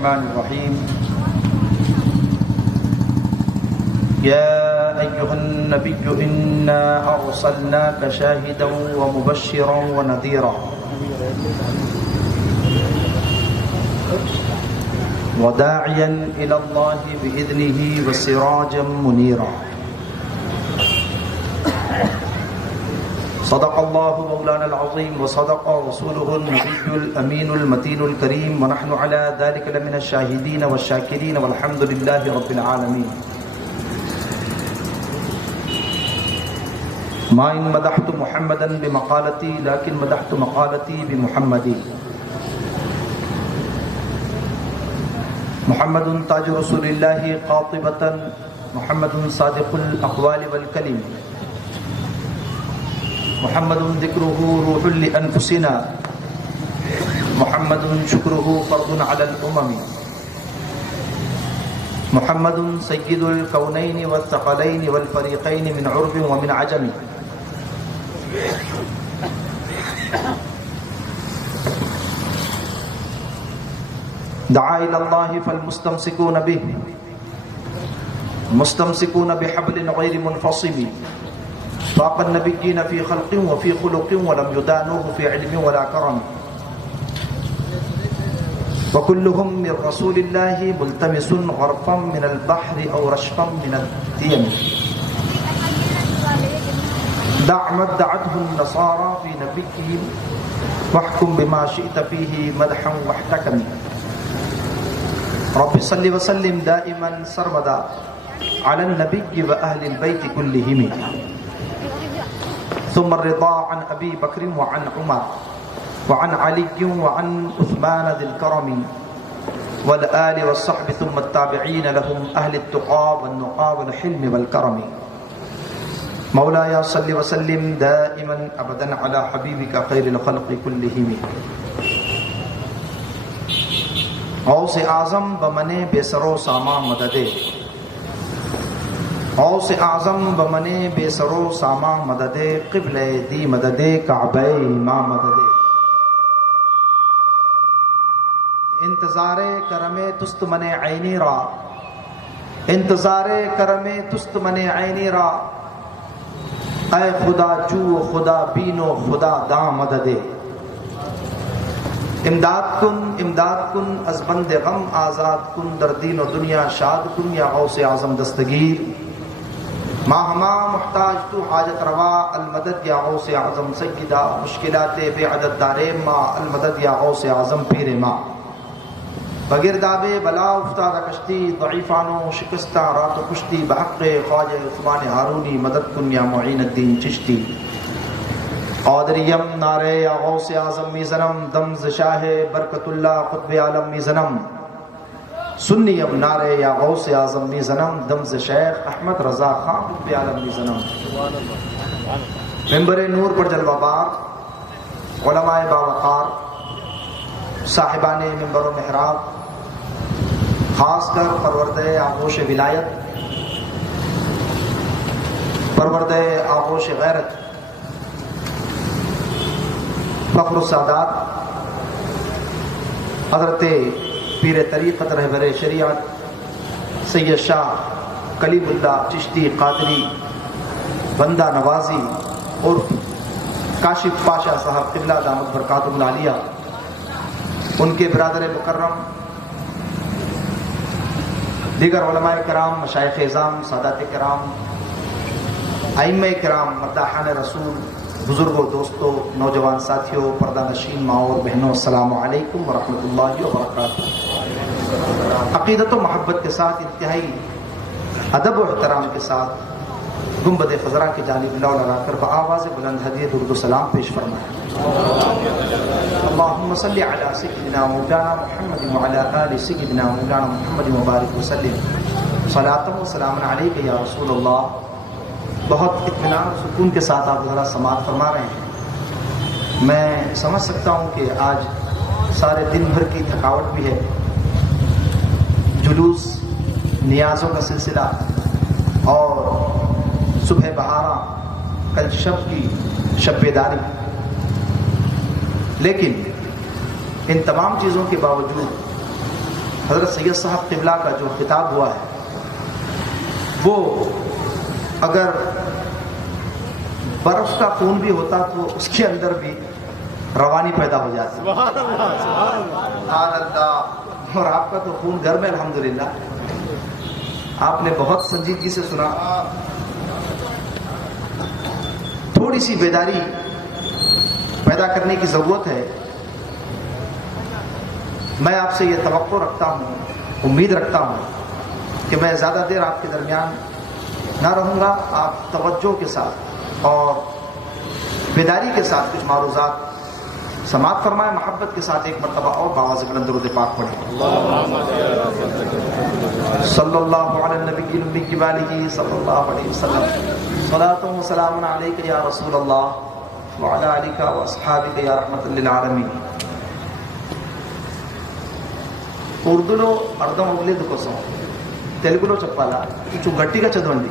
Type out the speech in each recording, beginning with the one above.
الرحمن الرحيم يا أيها النبي إنا أرسلناك شاهدا ومبشرا ونذيرا وداعيا إلى الله بإذنه وسراجا منيرا صدق الله مولانا العظيم وصدق رسوله النبي الأمين المتين الكريم ونحن على ذلك لمن الشاهدين والشاكرين والحمد لله رب العالمين. ما إن مدحت محمدا بمقالتي لكن مدحت مقالتي بمحمد. محمد تاج رسول الله قاطبة، محمد صادق الأقوال والكلم، محمد ذكره روح لأنفسنا، محمد شكره فرض على الأمم، محمد سيد الكونين والثقلين والفريقين من عرب ومن عجم. دعا إلى الله فالمستمسكون به مستمسكون بحبل غير منفصم، فاق النبيين في خلق وفي خلق ولم يدانوه في علم ولا كرم، وكلهم من رسول الله ملتمس غرفا من البحر أو رشفا من الديم. دع ما ادعته النصارى في نبيهم واحكم بما شئت فيه مدحا واحتكم. رب صل وسلم دائما سرمدا على النبي وأهل البيت كلهم. ثم الرضا عن أبي بكر وعن عمر وعن علي وعن عثمان ذي الكرم والآل والصحب ثم التابعين لهم أهل التقى والنقى والحلم والكرم. مولاي صل وسلم دائما أبدا على حبيبك خير الخلق كلهم. غوث اعظم بمنے بے سرو ساما مددے، غوث اعظم بمنے بے سرو ساما مددے، قبلِ دی مددے کعبہ ما مددے. انتظار کرم تست من عینی را، انتظار کرم تست من عینی را، اے خدا جو خدا بینو خدا دا مددے. امداد کن از بند غم آزاد کن، در دین و دنیا شاد کن یا غوث اعظم دستگیر. ماں ہما محتاج تو حاجت روا، المدد یا غوث اعظم سیدہ، مشکلات بے عدد دارے ماں، المدد یا غوث اعظم پیر ماں. بگرداب بلا افتادہ کشتی، ضعیفانو شکستہ رات و کشتی، بحق خواجہ عثمان ہارونی مدد کن یا معین الدین چشتی. قادریم نعرے یا غوث اعظم میزنم، دمز شاہ برکت اللہ قطب عالم میزنم. سنیم نعرے یا غوث اعظم میزنم، دمز شیخ احمد رضا خان قطب عالم میزنم. ممبر نور پر جلوہ بار، علماء باوقار، صاحبان ممبر و محراب، خاص کر پروردہ آغوش ولایت، پروردہ آغوش غیرت، فخر السادات حضرت پیر طریقت رہبر شریعت سید شاہ کلیم اللہ چشتی قادری بندہ نوازی عرف کاشف پاشا صاحب قبلہ دامت برکاتہ العالیہ، ان کے برادر مکرم، دیگر علماء کرام، مشائخ اعظام، سادات کرام، ائمہ کرام، مداحان رسول، بزرگوں، دوستوں، نوجوان ساتھیوں، پردہ نشین ماں اور بہنوں، السلام علیکم ورحمۃ اللہ وبرکاتہ. عقیدت و محبت کے ساتھ، انتہائی ادب و احترام کے ساتھ گنبد خضرا کی جانب لو لگا کر بآواز بلند ہدیہ درود و سلام پیش فرمائیں. اللهم صل على سيدنا مولانا محمد وعلى آل سيدنا مولانا محمد وبارک وسلم. صلاۃ و سلام علیک یا رسول اللہ. بہت اطمینان و سکون کے ساتھ آپ ذرا سماعت فرما رہے ہیں. میں سمجھ سکتا ہوں کہ آج سارے دن بھر کی تھکاوٹ بھی ہے، جلوس، نیازوں کا سلسلہ اور صبح بہارا، کل شب کی شب بیداری. لیکن ان تمام چیزوں کے باوجود حضرت سید صاحب قبلہ کا جو خطاب ہوا ہے وہ اگر برف کا خون بھی ہوتا تو اس کے اندر بھی روانی پیدا ہو جاتی. سبحان اللہ. اور آپ کا تو خون گرم ہے الحمدللہ. آپ نے بہت سنجیدگی سے سنا. تھوڑی سی بیداری پیدا کرنے کی ضرورت ہے. میں آپ سے یہ توقع رکھتا ہوں, امید رکھتا ہوں کہ میں زیادہ دیر آپ کے درمیان نہ رہوں گا. آپ توجہ کے ساتھ اور بیداری کے ساتھ کچھ معروضات سماعت فرمائیں. محبت کے ساتھ ایک مرتبہ اور باواز بلند درود پاک پڑھیں. صلی اللہ علی النبی المی و آلہ صلی اللہ علیہ وسلم. صلاۃ و سلام علیک یا رسول اللہ وعلی آلک و اصحابک یا رحمۃ للعالمین. ఉర్దూలో అర్థం అవ్వలేదు కోసం తెలుగులో చెప్పాలా, కొంచెం గట్టిగా చదవండి.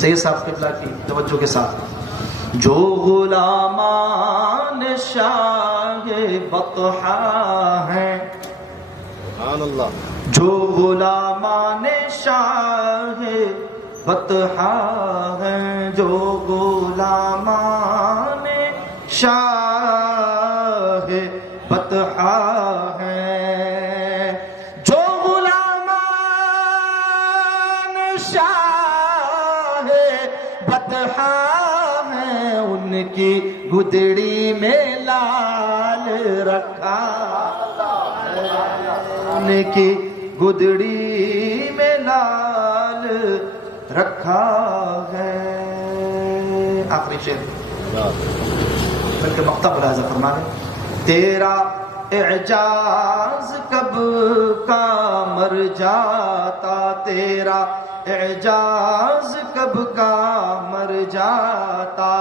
سید صاحب قبلہ کی توجہ کے ساتھ. جو غلامان شاہ بطحا ہیں، سبحان اللہ، جو غلامان شاہ بطحا ہیں، جو غلامان شاہ بطحا ہیں، جو غلامان شاہ بطحا ہیں، ان کی گدڑی میں لال رکھا، ان کی گدڑی میں لال رکھا ہے. آخری شعر بلکہ مقطع ملاحظہ فرما لیں. تیرا اعجاز کب کا مر جاتا، تیرا اعجاز کب کا مر جاتا،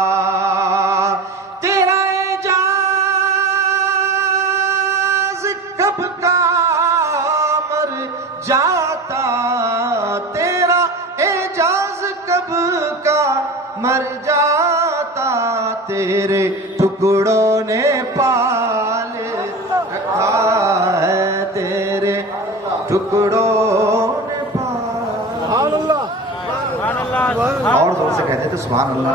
تیرا اعجاز کب کا مر جاتا، تیرا اعجاز کب کا مر جاتا، تیرے ٹکڑوں نے پال رکھا ہے، تیرے ٹکڑوں نے پال. اور زور سے کہتے تھے سبحان اللہ.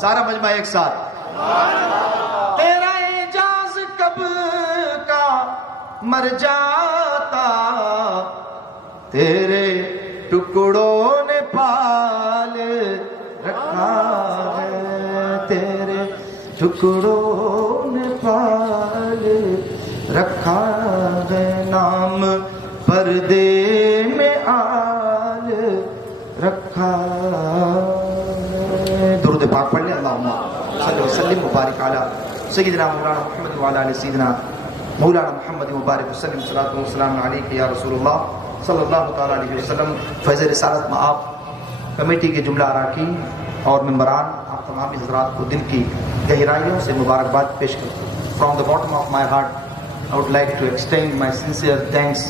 سارا مجمع ایک ساتھ. تیرا اعجاز کب کا مر جاتا، تیرے ٹکڑوں نے پال رکھا ہے، تیرے ٹکڑوں نے پال رکھا ہے. نام پردے میں آل رکھا ہے. درود پاک پڑھ لیں. اللہم صلی وسلم مبارک علی سیدنا مولانا محمد وعلی آل سیدنا مولانا محمد مبارک وسلم. صلاۃ و سلام علیک یا رسول اللہ صلی اللہ تعالیٰ علیہ وسلم. فیض رسالت میں آپ کمیٹی کے جملہ اراکین اور ممبران، آپ تمام حضرات کو دل کی گہرائیوں سے مبارکباد پیش کرتا ہوں. From the bottom of my heart I would like to extend my sincere thanks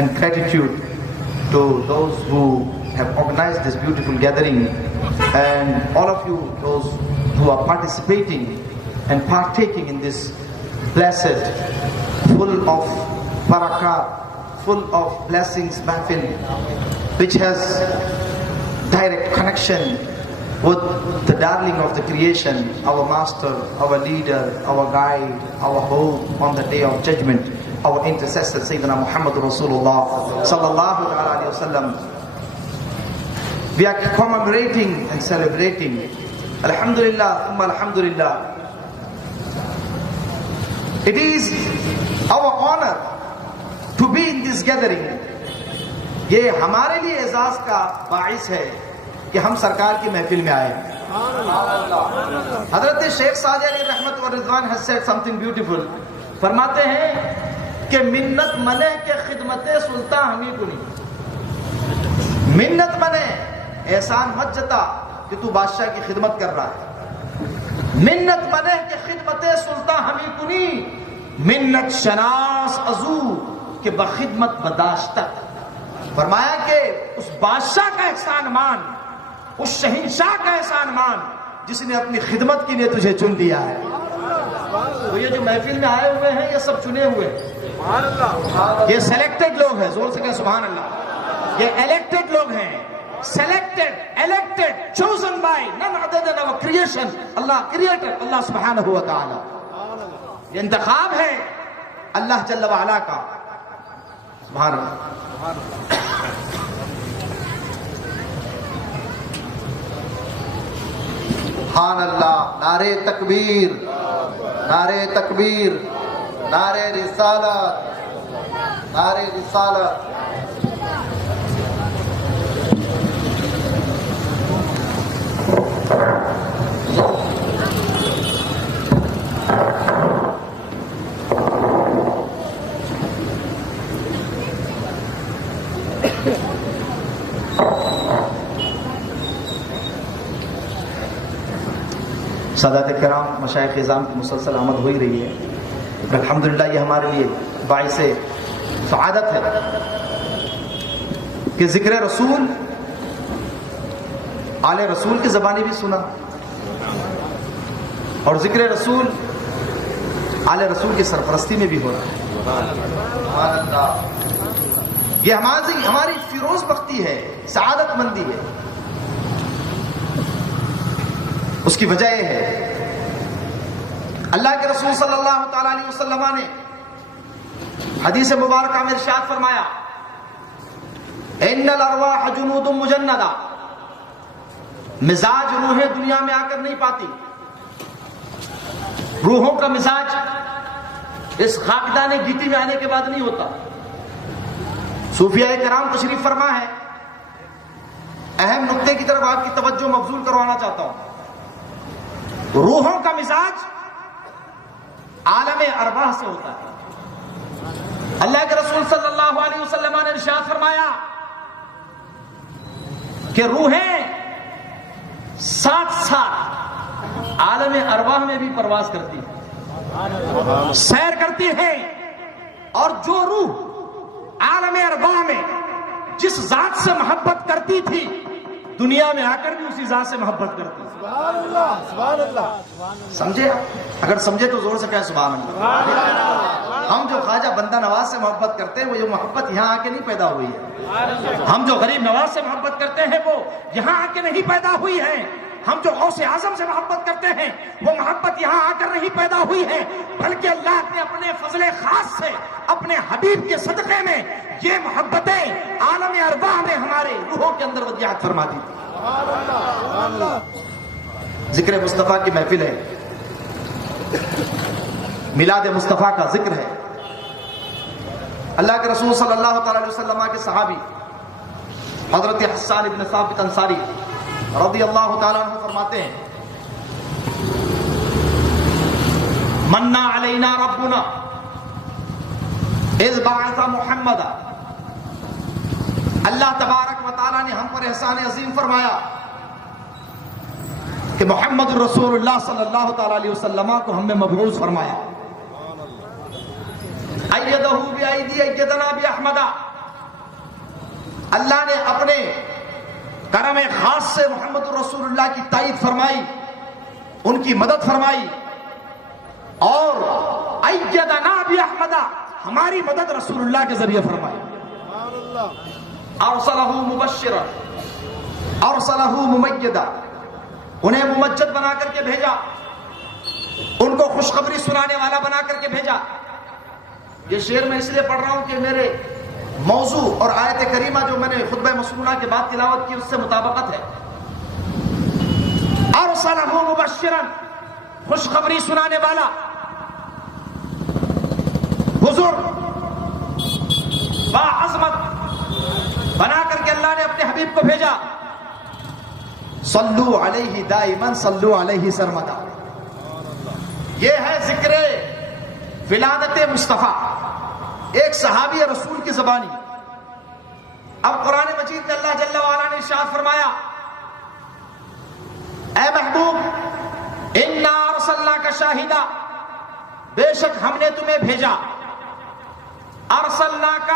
and gratitude to those who have organized this beautiful gathering, and all of you, those who are participating and partaking in this blessed, full of barakat, full of blessings mahfil, which has direct connection with the darling of the creation, our master, our leader, our guide, our hope on the day of judgment, our intercessor Sayyidina Muhammad Rasulullah sallallahu alaihi wasallam. We are commemorating and celebrating, alhamdulillah, alhamdulillah. It is our honor to be in this gathering. یہ ہمارے لیے اعزاز کا باعث ہے کہ ہم سرکار کی محفل میں آئے. حضرت شیخ سعدی علیہ رحمت و رضوان has said something beautiful. فرماتے ہیں کہ منت منے کے خدمت سلطان ہمیں کو نہیں. منت منے، احسان مت جتا کہ تو بادشاہ کی خدمت کر رہا ہے. منت منے کے خدمت سلطان ہمیں کو نہیں، منت شناس ازو کہ بخدمت بداشتہ. فرمایا کہ اس بادشاہ کا احسان مان، اس شہنشاہ کا احسان مان جس نے اپنی خدمت کے لیے تجھے چن لیا ہے. تو یہ جو محفل میں آئے ہوئے ہیں یہ سب چنے ہوئے ہیں، یہ سلیکٹڈ لوگ ہیں. زور سے کہیں سبحان اللہ. یہ الیکٹڈ لوگ ہیں، selected, elected, chosen by none other than our creation, اللہ کریٹر، اللہ سبحانہ و تعالی. یہ انتخاب ہے اللہ جل وعلا کا. سبحان اللہ. سبحان اللہ. نعرے تکبیر، نعرے تکبیر، نعرے رسالت، نعرے رسالت. سادات کرام، مشائخ اعظام کی مسلسل آمد ہو ہی رہی ہے. الحمدللہ یہ ہمارے لیے باعث سعادت ہے کہ ذکر رسول آل رسول کی زبانی بھی سنا، اور ذکر رسول آل رسول کی سرپرستی میں بھی ہو رہا ہے۔ سبحان اللہ۔ یہ ہماری فیروز بختی ہے، سعادت مندی ہے۔ اس کی وجہ یہ ہے اللہ کے رسول صلی اللہ تعالی علیہ وسلم نے حدیث مبارکہ میں ارشاد فرمایا، ان الارواح جنود مجندہ، مزاج روحیں دنیا میں آ کر نہیں پاتی، روحوں کا مزاج اس خاکدان گیتی میں آنے کے بعد نہیں ہوتا۔ صوفیاء کرام تشریف فرما ہے، اہم نقطے کی طرف آپ کی توجہ مبذول کروانا چاہتا ہوں۔ روحوں کا مزاج عالم ارواح سے ہوتا ہے۔ اللہ کے رسول صلی اللہ علیہ وسلم نے ارشاد فرمایا کہ روحیں ساتھ ساتھ عالم ارواح میں بھی پرواز کرتی ہیں، سیر کرتی ہیں، اور جو روح عالم ارواح میں جس ذات سے محبت کرتی تھی دنیا میں آ کر بھی اسی ذات سے محبت کرتی ہے۔ سبحان اللہ، سبحان اللہ۔ سمجھے؟ اگر سمجھے تو زور سے کہیں سبحان اللہ۔ ہم جو خواجہ بندہ نواز سے محبت کرتے ہیں وہ یہ محبت یہاں آ کے نہیں پیدا ہوئی ہے۔ ہم جو غریب نواز سے محبت کرتے ہیں وہ یہاں آ کے نہیں پیدا ہوئی ہے۔ ہم جو غوث اعظم سے محبت کرتے ہیں وہ محبت یہاں آ کر نہیں پیدا ہوئی ہے، بلکہ اللہ نے اپنے فضل خاص سے اپنے حبیب کے صدقے میں یہ محبتیں عالم ارواح میں ہمارے روحوں کے اندر ودیعت فرما دی تھی۔ ذکر مصطفیٰ کی محفل ہے، میلاد مصطفیٰ کا ذکر ہے۔ اللہ کے رسول صلی اللہ تعالی علیہ وسلم کے صحابی حضرت حسان بن ثابت انصاری رضی اللہ تعالیٰ عنہ فرماتے ہیں، منا علینا ربنا اذ بعث محمد، اللہ تبارک و تعالیٰ نے ہم پر احسان عظیم فرمایا کہ محمد الرسول اللہ صلی اللہ تعالیٰ علیہ وسلم کو ہم نے مبعوث فرمایا۔ ایدہ بایدی ایدنا باحمد، اللہ نے اپنے کرم خاص سے محمد الرسول اللہ کی تائید فرمائی، ان کی مدد فرمائی، اور ایدنا باحمد، ہماری مدد رسول اللہ کے ذریعے فرمائی۔ ارسلہ مبشرا ارسلہ ممیدا، انہیں ممجد بنا کر کے بھیجا، ان کو خوشخبری سنانے والا بنا کر کے بھیجا۔ یہ شعر میں اس لیے پڑھ رہا ہوں کہ میرے موضوع اور آیت کریمہ جو میں نے خطبہ مسنونہ کے بعد تلاوت کی اس سے مطابقت ہے۔ ارسلہ مبشرا، خوشخبری سنانے والا، بزرگ باعظمت بنا کر کے اللہ نے اپنے حبیب کو بھیجا۔ صلو علیہ دائما صلو علیہ سرمدا، یہ ہے ذکر ولادت مصطفیٰ، ایک صحابی رسول کی زبانی۔ اب قرآن مجید میں اللہ جل وعلا نے ارشاد فرمایا، اے محبوب انا ارسلناک شاہدا، بے شک ہم نے تمہیں بھیجا، ارسلناک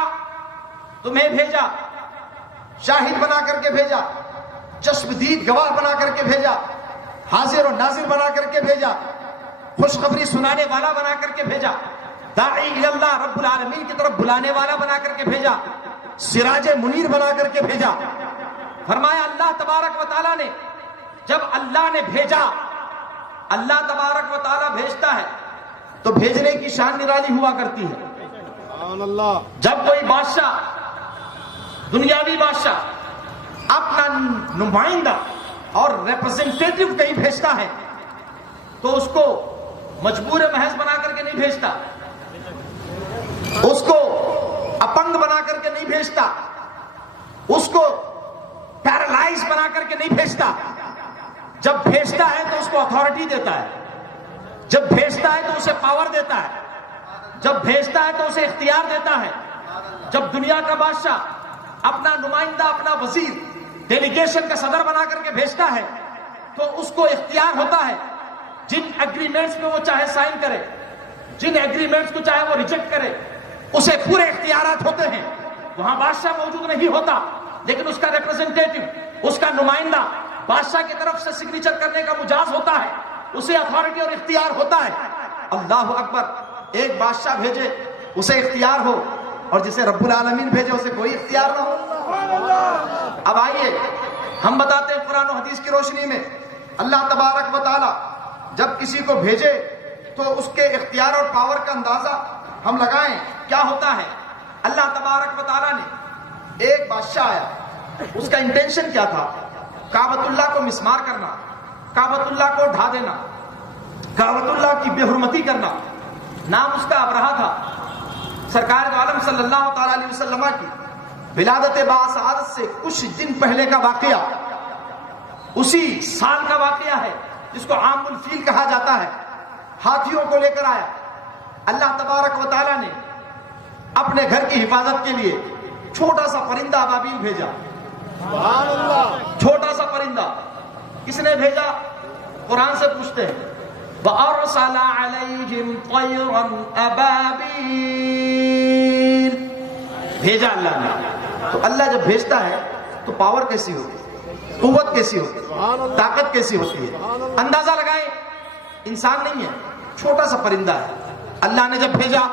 تمہیں بھیجا، شاہد بنا کر کے بھیجا، چشمدید گواہ بنا کر کے بھیجا، حاضر و ناظر بنا کر کے بھیجا، خوشخبری سنانے والا بنا کر کے بھیجا، داعی الی اللہ رب العالمین کی طرف بلانے والا بنا کر کے بھیجا، سراج منیر بنا کر کے بھیجا۔ فرمایا اللہ تبارک و تعالیٰ نے جب اللہ نے بھیجا، اللہ تبارک و تعالیٰ بھیجتا ہے تو بھیجنے کی شان نرالی ہوا کرتی ہے۔ جب کوئی بادشاہ، دنیاوی بادشاہ اپنا نمائندہ اور ریپرزنٹیٹو کہیں بھیجتا ہے تو اس کو مجبور محض بنا کر کے نہیں بھیجتا، اس کو اپنگ بنا کر کے نہیں بھیجتا، اس کو پیرالائز بنا کر کے نہیں بھیجتا۔ جب بھیجتا ہے تو اس کو اتھارٹی دیتا ہے، جب بھیجتا ہے تو اسے پاور دیتا ہے، جب بھیجتا ہے تو اسے اختیار دیتا ہے۔ جب دنیا کا بادشاہ اپنا نمائندہ، اپنا وزیر ڈیلیگیشن کا صدر بنا کر کے بھیجتا ہے تو اس کو اختیار ہوتا ہے جن ایگریمنٹس میں وہ چاہے سائن کرے، جن ایگریمنٹس کو چاہے وہ ریجیکٹ کرے، اسے پورے اختیارات ہوتے ہیں۔ وہاں بادشاہ موجود نہیں ہوتا لیکن اس کا ریپرزنٹیٹو، اس کا نمائندہ بادشاہ کی طرف سے سگنیچر کرنے کا مجاز ہوتا ہے، اسے اتھارٹی اور اختیار ہوتا ہے۔ اللہ اکبر، ایک بادشاہ بھیجے اسے اختیار ہو، اور جسے رب العالمین بھیجے اسے کوئی اختیار نہ ہو۔ اب آئیے ہم بتاتے ہیں قرآن و حدیث کی روشنی میں، اللہ تبارک و تعالی جب کسی کو بھیجے تو اس کے اختیار اور پاور کا اندازہ ہم لگائیں کیا ہوتا ہے۔ اللہ تبارک و تعالی نے ایک بادشاہ آیا، اس کا انٹینشن کیا تھا؟ کعبۃ اللہ کو مسمار کرنا، کعبۃ اللہ کو ڈھا دینا، کعبۃ اللہ کی بے حرمتی کرنا۔ نام اس کا ابرہہ تھا۔ سرکار دو عالم صلی اللہ تعالی علیہ وسلم کی ولادت باعث سے کچھ دن پہلے کا واقعہ، اسی سال کا واقعہ ہے جس کو عام الفیل کہا جاتا ہے۔ ہاتھیوں کو لے کر آیا، اللہ تبارک و تعالی نے اپنے گھر کی حفاظت کے لیے چھوٹا سا پرندہ ابابیل بھیجا۔ سبحان اللہ، چھوٹا سا پرندہ کس نے بھیجا؟ قرآن سے پوچھتے ہیں، وَأَرْسَلَ عَلَيْهِمْ طَيْرًا أَبَابِيلَ، بھیجا اللہ نے۔ تو اللہ جب بھیجتا ہے تو پاور کیسی ہوتی ہے، قوت کیسی ہوتی ہے، طاقت کیسی ہوتی ہے؟ اندازہ لگائیں، انسان نہیں ہے، چھوٹا سا پرندہ ہے۔ اللہ نے جب بھیجا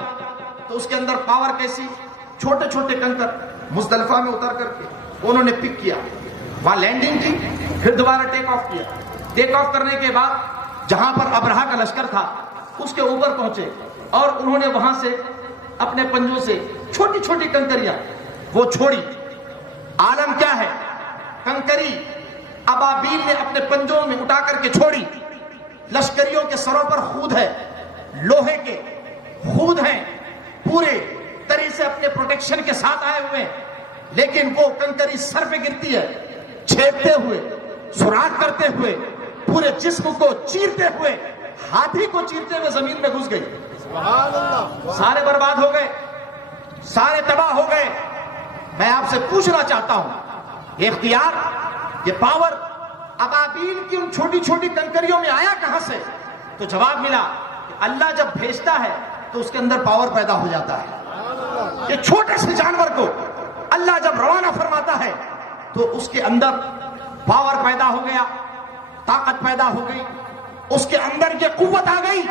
تو اس کے اندر پاور کیسی؟ چھوٹے چھوٹے کنکر مزدلفہ میں اتر کر کے انہوں نے پک کیا، وہاں لینڈنگ کی، پھر دوبارہ ٹیک آف کیا۔ ٹیک آف کرنے کے بعد جہاں پر ابرہہ کا لشکر تھا اس کے اوپر پہنچے، اور انہوں نے وہاں سے اپنے پنجوں سے چھوٹی چھوٹی کنکریاں وہ چھوڑی۔ عالم کیا ہے؟ کنکری ابابیل نے اپنے پنجوں میں اٹھا کر کے چھوڑی۔ لشکریوں کے سروں پر خود ہے، لوہے کے خود ہیں، پورے طرح سے اپنے پروٹیکشن کے ساتھ آئے ہوئے ہیں، لیکن وہ کنکری سر پہ گرتی ہے، چھیدتے ہوئے، سوراخ کرتے ہوئے، پورے جسم کو چیرتے ہوئے، ہاتھی کو چیرتے ہوئے زمین میں گھس گئی۔ سبحان اللہ، سارے برباد ہو گئے، سارے تباہ ہو گئے۔ میں آپ سے پوچھنا چاہتا ہوں، یہ اختیار، یہ پاور ابابیل کی ان چھوٹی چھوٹی کنکریوں میں آیا کہاں سے؟ تو جواب ملا کہ اللہ جب بھیجتا ہے تو اس کے اندر پاور پیدا ہو جاتا ہے۔ یہ چھوٹے سے جانور کو اللہ جب روانہ فرماتا ہے تو اس کے اندر پاور پیدا ہو گیا، طاقت پیدا ہو گئی، اس کے اندر یہ قوت آ گئی۔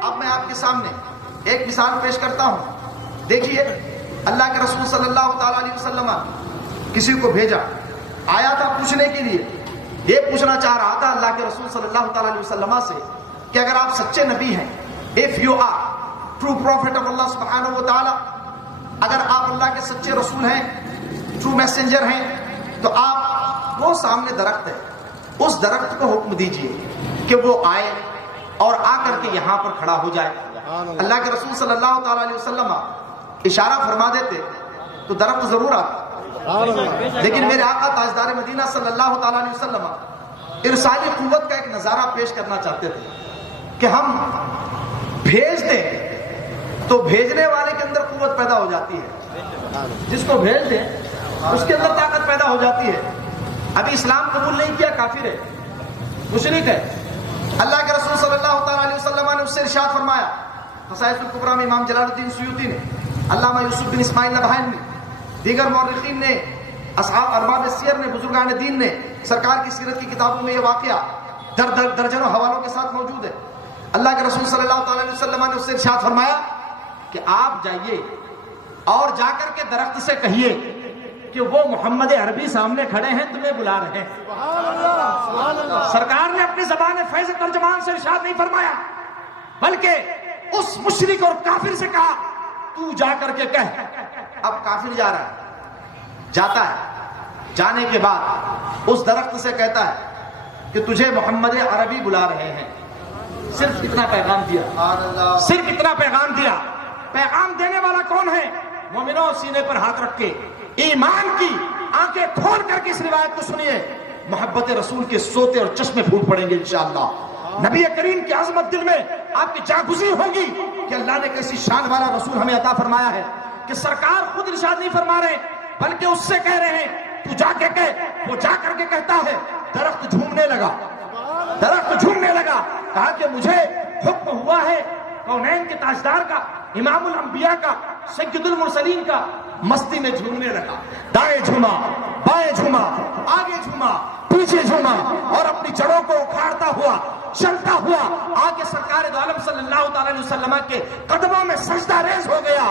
اب میں آپ کے سامنے ایک مثال پیش کرتا ہوں، دیکھیے اللہ کے رسول صلی اللہ تعالی علیہ وسلم کسی کو بھیجا، آیا تھا پوچھنے کے لیے، یہ پوچھنا چاہ رہا تھا اللہ کے رسول صلی اللہ تعالی علیہ وسلم سے کہ اگر آپ سچے نبی ہیں، if you are true prophet of Allah سبحانہ و تعالی، اگر آپ اللہ کے سچے رسول ہیں، ٹرو میسنجر ہیں، تو آپ، وہ سامنے درخت ہے، اس درخت کو حکم دیجئے کہ وہ آئے اور آ کر کے یہاں پر کھڑا ہو جائے۔ اللہ کے رسول صلی اللہ تعالی علیہ وسلم اشارہ فرما دیتے تو درخت ضرور آتا، لیکن میرے آقا تاجدار مدینہ صلی اللہ تعالی علیہ وسلم ارسالی قوت کا ایک نظارہ پیش کرنا چاہتے تھے کہ ہم بھیج دیں تو بھیجنے والے کے اندر قوت پیدا ہو جاتی ہے، جس کو بھیج دیں اس کے اندر طاقت پیدا ہو جاتی ہے۔ ابھی اسلام قبول نہیں کیا، کافر ہے، مشرک ہے۔ اللہ کے رسول صلی اللہ تعالی علیہ وسلم نے اس سے ارشاد فرمایا، خصائص الکبریٰ میں امام جلال الدین سیوطی نے، علامہ یوسف بن اسماعیل نبہانی نے، دیگر مورخین نے، اصحاب ارباب سیر نے، بزرگان دین نے، سرکار کی سیرت کی کتابوں میں یہ واقعہ درجنوں حوالوں کے ساتھ موجود ہے۔ اللہ کے رسول صلی اللہ تعالی علیہ وسلم نے اس سے ارشاد فرمایا کہ آپ جائیے اور جا کر کے درخت سے کہیے کہ وہ محمد عربی سامنے کھڑے ہیں، تمہیں بلا رہے ہیں۔ سرکار نے اپنی زبان فیض ترجمان سے ارشاد نہیں فرمایا، بلکہ اس مشرک اور کافر سے کہا تو جا کر کے کہہ۔ اب کافر جا رہا ہے، جاتا ہے، جانے کے بعد اس درخت سے کہتا ہے کہ تجھے محمد عربی بلا رہے ہیں۔ صرف اتنا پیغام دیا، صرف اتنا پیغام دیا۔ پیغام دینے والا کون ہے؟ مومنوں، سینے پر ہاتھ رکھ کے ایمان کی آنکھیں کھول کر کے اس روایت کو سنیے، محبت رسول کے سوتے اور چشمے پھوٹ پڑیں گے انشاءاللہ۔ نبی کریم کی عظمت دل میں آپ کی جاگزی ہوگی کہ اللہ نے کیسی شان والا رسول ہمیں عطا فرمایا ہے کہ سرکار خود ارشاد نہیں فرما رہے بلکہ اس سے کہہ رہے ہیں تو جا کے کہہ۔ وہ جا کر کے کہتا ہے، درخت جھومنے لگا، درخت جھومنے لگا۔ کہا کہ مجھے حکم ہوا ہے کونین کے تاجدار کا، امام الانبیاء کا، سید المرسلین کا، مستی میں جھومنے لگا۔ دائیں جھوما، بائیں جھوما، آگے جھوما، پیچھے جھوما اور اپنی جڑوں کو اکھاڑتا ہوا چلتا ہوا آگے سرکار دو عالم صلی اللہ تعالی علیہ وسلم کے قدموں میں سجدہ ریز ہو گیا۔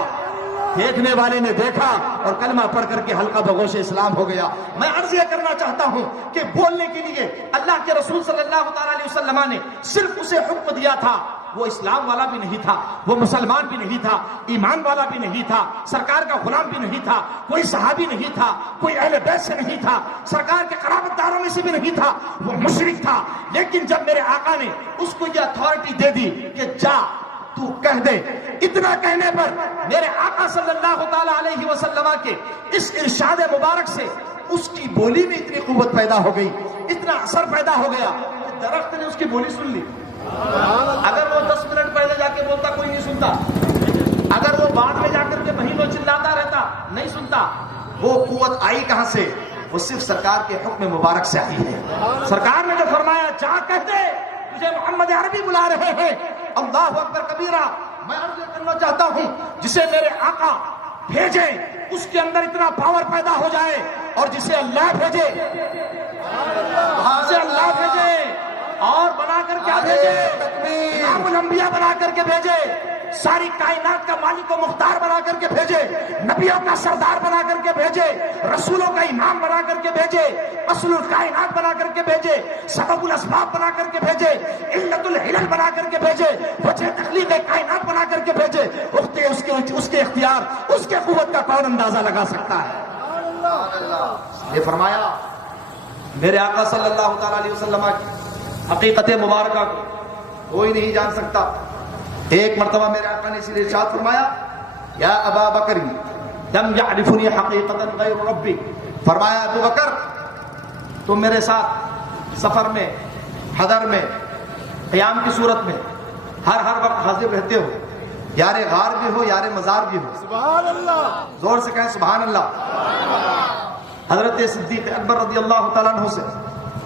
دیکھنے والے نے دیکھا اور کلمہ پڑھ کر کے حلقہ بگوش اسلام ہو گیا۔ میں عرض یہ کرنا چاہتا ہوں کہ بولنے کے لیے اللہ کے رسول صلی اللہ تعالی علیہ وسلم نے صرف اسے حکم دیا تھا، وہ اسلام والا بھی نہیں تھا، وہ مسلمان بھی نہیں تھا، ایمان والا بھی نہیں تھا، سرکار کا غلام بھی نہیں تھا، کوئی صحابی نہیں تھا، کوئی اہل بیت سے نہیں تھا، سرکار کے قرابت داروں میں سے بھی نہیں تھا، وہ مشرک تھا۔ لیکن جب میرے آقا نے اس کو یہ اتھارٹی دے دی کہ جا تو کہہ دے، اتنا کہنے پر میرے آقا صلی اللہ تعالی علیہ وسلم کے اس ارشاد مبارک سے اس کی بولی میں اتنی قوت پیدا ہو گئی، اتنا اثر پیدا ہو گیا کہ درخت نے اس کی بولی سن لی۔ اگر وہ 10 منٹ پہلے جا کے بولتا کوئی نہیں سنتا، اگر وہ بعد میں جا کر کے مہینوں چلاتا رہتا نہیں سنتا۔ وہ قوت آئی کہاں سے؟ وہ صرف سرکار کے حکم مبارک سے آئی ہے۔ سرکار نے جو فرمایا جا کہہ دے تجھے محمد عربی بلا رہے ہیں، اللہ اکبر کبیرہ۔ میں عرض کرنا چاہتا ہوں جسے میرے آقا بھیجے اس کے اندر اتنا پاور پیدا ہو جائے، اور جسے اللہ بھیجے اللہ بھیجے اور بنا کر کیا بھیجے؟ امام الانبیاء بنا کر کے بھیجے، ساری کائنات کا مالک و مختار بنا کر کے بھیجے، نبیوں کا سردار بنا کر کے بھیجے، رسولوں کا امام بنا کر کے بھیجے، اصل الکائنات بنا کر کے بھیجے، سبب الاسباب بنا کر کے بھیجے، علت العلل بنا کر کے بھیجے، وجہ تخلیق کائنات بنا کر کے بھیجے۔ اس کے اختیار، اس کے قوت کا کون اندازہ لگا سکتا ہے؟ یہ فرمایا میرے آقا صلی اللہ تعالی علیہ وسلم کی حقیقت مبارکہ کو کوئی نہیں جان سکتا۔ ایک مرتبہ میرے آقا نے اس لیے ارشاد فرمایا یا ابا بکر لم یعرفنی حقیقتا غیر ربی، فرمایا ابو بکر تم میرے ساتھ سفر میں، حضر میں، قیام کی صورت میں ہر وقت حاضر رہتے ہو، یار غار بھی ہو یار مزار بھی ہو۔ سبحان اللہ، زور سے کہیں سبحان اللہ۔ حضرت صدیق اکبر رضی اللہ تعالیٰ عنہ سے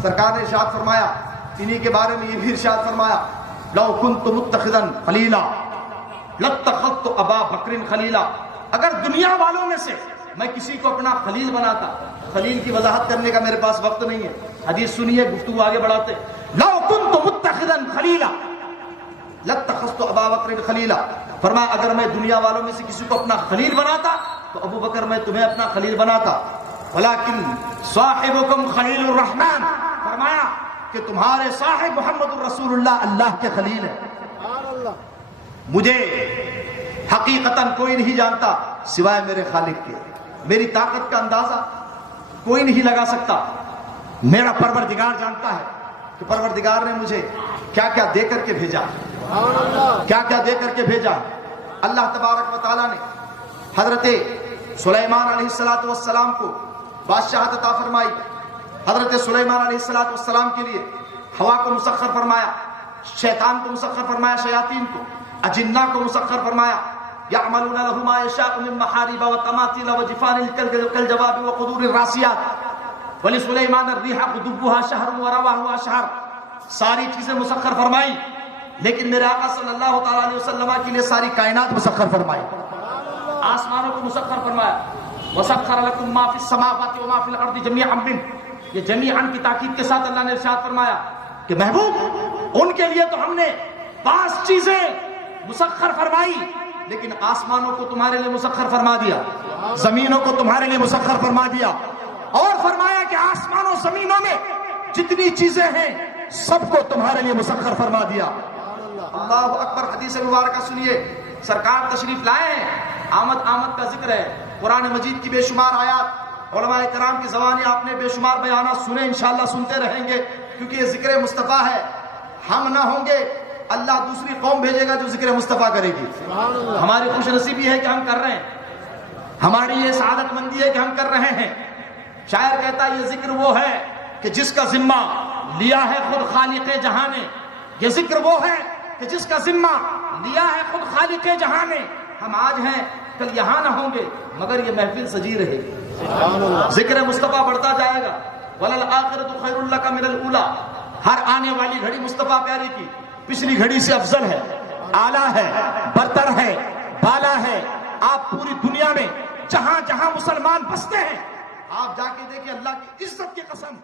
سرکار نے ارشاد فرمایا، انہی کے بارے میں یہ بھی ارشاد فرمایا لو كنت متخذا خلیلا لاتخذت ابا بکر خلیلا، اگر دنیا والوں میں سے میں کسی کو اپنا خلیل بناتا۔ خلیل کی وضاحت کرنے کا میرے پاس وقت نہیں ہے، حدیث سنیے گفتگو آگے بڑھاتے۔ لو كنت متخذا خلیلا لاتخذت ابا بکر خلیلا، فرمایا اگر میں دنیا والوں میں سے کسی کو اپنا خلیل بناتا تو ابو بکر میں تمہیں اپنا خلیل بناتا۔ ولکن صاحبکم خلیل الرحمن، فرمایا کہ تمہارے صاحب محمد الرسول اللہ کے خلیل ہیں۔ سبحان اللہ، مجھے حقیقتاً کوئی نہیں جانتا سوائے میرے خالق کے، میری طاقت کا اندازہ کوئی نہیں لگا سکتا، میرا پروردگار جانتا ہے کہ پروردگار نے مجھے کیا کیا دے کر کے بھیجا، سبحان اللہ، کیا کیا دے کر کے بھیجا۔ اللہ تبارک و تعالیٰ نے حضرت سلیمان علیہ السلام کو بادشاہت عطا فرمائی۔ حضرت سلیمان علیہ السلام کے لیے ہوا کو مسخر فرمایا، شیطان کو مسخر فرمایا، شیاطین کو، اجنہ کو مسخر فرمایا۔ یعملون له ما یشاء من محارب وتماثیل وجفان کالجواب وقدور الراسیات ولسلیمان الریح غدوها شهر ورواحها شهر، ساری چیزیں مسخر فرمائی، لیکن میرے آقا صلی اللہ تعالی علیہ وسلم کے لیے ساری کائنات مسخر فرمائی، آسمانوں کو مسخر فرمایا۔ وسخر لكم ما في السماوات وما في الارض جميعا منه، یہ جمیعاً کی تاکید کے ساتھ اللہ نے ارشاد فرمایا کہ محبوب ان کے لیے تو ہم نے 5 چیزیں مسخر فرمائی، لیکن آسمانوں کو تمہارے لیے مسخر فرما دیا، زمینوں کو تمہارے لیے مسخر فرما دیا، اور فرمایا کہ آسمانوں زمینوں میں جتنی چیزیں ہیں سب کو تمہارے لیے مسخر فرما دیا۔ اللہ اکبر۔ حدیث مبارکہ سنیے، سرکار تشریف لائے ہیں، آمد کا ذکر ہے، قرآن مجید کی بے شمار آیات، علماء کرام کی زبانی آپ نے بے شمار بیانات سنے، انشاءاللہ سنتے رہیں گے، کیونکہ یہ ذکر مصطفیٰ ہے۔ ہم نہ ہوں گے اللہ دوسری قوم بھیجے گا جو ذکر مصطفیٰ کرے گی۔ ہماری خوش نصیبی ہے کہ ہم کر رہے ہیں، ہماری یہ سعادت مندی ہے کہ ہم کر رہے ہیں۔ شاعر کہتا ہے یہ ذکر وہ ہے کہ جس کا ذمہ لیا ہے خود خالق جہاں نے، یہ ذکر وہ ہے کہ جس کا ذمہ لیا ہے خود خالق جہاں نے۔ ہم آج ہیں کل یہاں نہ ہوں گے مگر یہ محفل سجی رہے گی، ذکر مصطفیٰ بڑھتا جائے گا۔ وَلَلْآخِرَةُ خَيْرٌ لَكَ مِنَ الْأُولَىٰ، ہر آنے والی گھڑی مصطفیٰ پیارے کی پچھلی گھڑی سے افضل ہے، اعلیٰ ہے، برتر ہے، بالا ہے۔ آپ پوری دنیا میں جہاں جہاں مسلمان بستے ہیں آپ جا کے دیکھیں، اللہ کی عزت کی قسم